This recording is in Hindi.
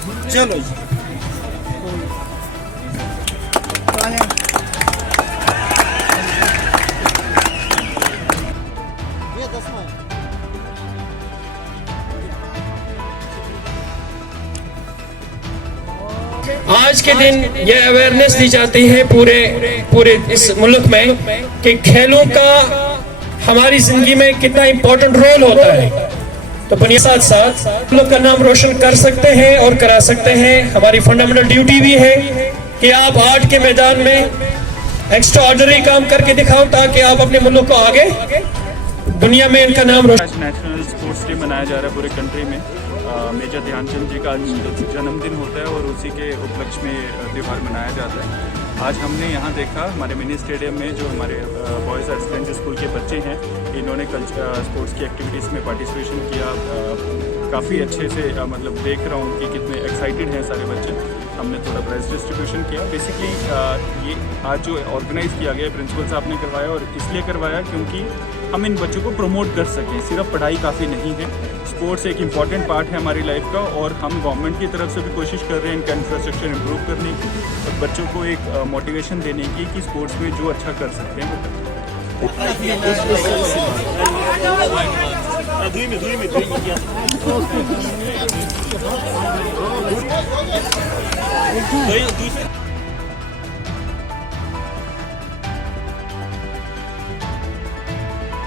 चलो जी। ये 10वां है। आज के दिन ये अवेयरनेस दी जाती है पूरे पूरे इस मुल्क में कि खेलों का हमारी जिंदगी में कितना इम्पोर्टेंट रोल होता है। तो बनिए साथ साथ लोग का नाम रोशन कर सकते हैं और करा सकते हैं। हमारी फंडामेंटल ड्यूटी भी है कि आप आर्ट के मैदान में एक्स्ट्रा ऑर्डिनरी काम करके दिखाओ ताकि आप अपने मुल्क को आगे दुनिया में इनका नाम रोशन। आज नेशनल स्पोर्ट्स डे मनाया जा रहा है पूरे कंट्री में। मेजर ध्यानचंद जी का आज जन्मदिन होता है और उसी के उपलक्ष्य में त्यौहार मनाया जाता है। आज हमने यहाँ देखा हमारे मिनी स्टेडियम में जो हमारे बॉयज़ एक्सलेंस स्कूल के बच्चे हैं, इन्होंने स्पोर्ट्स की एक्टिविटीज़ में पार्टिसिपेशन किया। काफ़ी अच्छे से मतलब देख रहा हूँ कि कितने एक्साइटेड हैं सारे बच्चे। हमने थोड़ा प्राइज डिस्ट्रीब्यूशन किया। बेसिकली ये आज जो ऑर्गेनाइज़ किया गया प्रिंसिपल साहब ने करवाया और इसलिए करवाया क्योंकि हम इन बच्चों को प्रमोट कर सकें। सिर्फ पढ़ाई काफ़ी नहीं है, स्पोर्ट्स एक इम्पॉर्टेंट पार्ट है हमारी लाइफ का और हम गवर्नमेंट की तरफ से भी कोशिश कर रहे हैं इनका इंफ्रास्ट्रक्चर इम्प्रूव करने की और बच्चों को एक मोटिवेशन देने की कि स्पोर्ट्स में जो अच्छा कर सकते हैं वो करें।